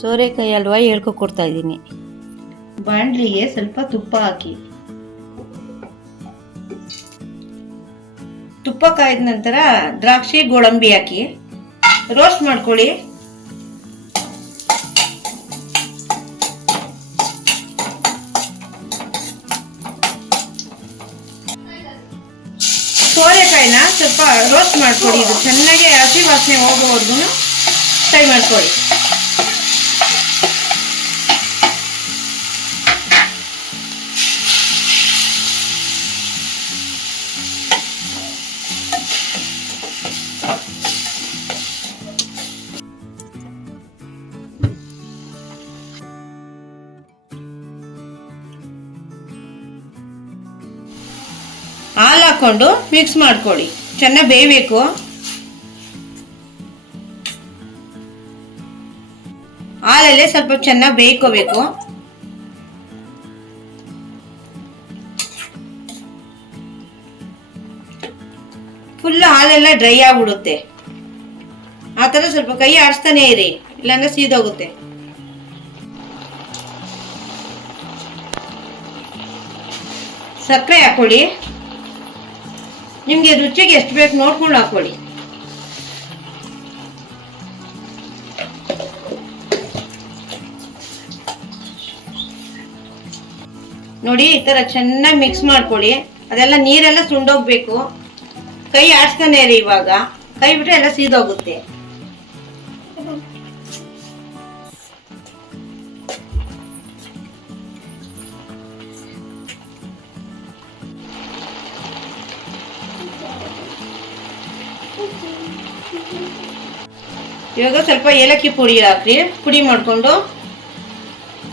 ಸೋರೆಕಾಯಿ ಹಲ್ವಾ ಹೇಳ್ಕೊಡ್ತಾ ಇದ್ದೀನಿ. ಬಾಣಲಿಗೆ ಸ್ವಲ್ಪ ತುಪ್ಪ ಹಾಕಿ, ತುಪ್ಪ ಕಾಯ್ದ ನಂತರ ದ್ರಾಕ್ಷಿ ಗೋಡಂಬಿ ಹಾಕಿ ರೋಸ್ಟ್ ಮಾಡ್ಕೊಳ್ಳಿ. ಸೋರೆಕಾಯಿನ ಸ್ವಲ್ಪ ರೋಸ್ಟ್ ಮಾಡ್ಕೊಳ್ಳಿ. ಇದು ಚೆನ್ನಾಗಿ ಹಸಿ ವಾಸನೆ ಹೋಗೋವರೆಗೂ ಫ್ರೈ ಮಾಡ್ಕೊಳ್ಳಿ. ಹಾಲು ಹಾಕೊಂಡು ಮಿಕ್ಸ್ ಮಾಡ್ಕೊಳ್ಳಿ. ಚೆನ್ನಾಗಿ ಬೇಯಬೇಕು. ಹಾಲಲ್ಲೇ ಸ್ವಲ್ಪ ಚೆನ್ನಾಗಿ ಬೇಯ್ಕೋಬೇಕು. ಫುಲ್ ಹಾಲೆಲ್ಲ ಡ್ರೈ ಆಗ್ಬಿಡುತ್ತೆ. ಆ ಥರ ಸ್ವಲ್ಪ ಕೈ ಆಡಿಸ್ತಾನೆ ಇರಿ, ಇಲ್ಲಾಂದ್ರೆ ಸೀದೋಗುತ್ತೆ. ಸಕ್ಕರೆ ಹಾಕೊಳ್ಳಿ. ನಿಮಗೆ ರುಚಿಗೆ ಎಷ್ಟು ಬೇಕು ನೋಡ್ಕೊಂಡು ಹಾಕೊಳ್ಳಿ. ನೋಡಿ, ಈ ತರ ಚೆನ್ನಾಗಿ ಮಿಕ್ಸ್ ಮಾಡ್ಕೊಳ್ಳಿ. ಅದೆಲ್ಲ ನೀರೆಲ್ಲ ಸುಂಡೋಗ್ಬೇಕು. ಕೈ ಆಡಿಸ್ತಾನೆ ಇರಿ. ಇವಾಗ ಕೈ ಬಿಟ್ರೆ ಎಲ್ಲ ಸೀದೋಗುತ್ತೆ. ಇವಾಗ ಸ್ವಲ್ಪ ಏಲಕ್ಕಿ ಪುಡಿ ಹಾಕ್ರಿ. ಪುಡಿ ಮಾಡಿಕೊಂಡು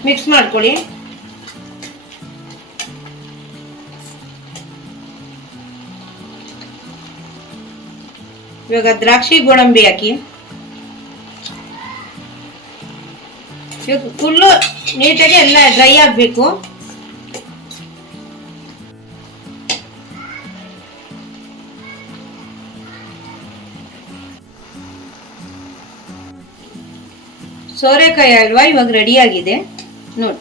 ಮಿಕ್ಸ್ ಮಾಡ್ಕೊಳ್ಳಿ. ಇವಾಗ ದ್ರಾಕ್ಷಿ ಗೋಡಂಬಿ ಹಾಕಿ. ಇವಾಗ ಫುಲ್ಲು ನೀಟಾಗಿ ಎಲ್ಲ ಡ್ರೈ ಆಗಬೇಕು. ಸೋರೆಕಾಯಿ ಹಲ್ವಾ ಇವಾಗ ರೆಡಿ ಆಗಿದೆ ನೋಡಿ.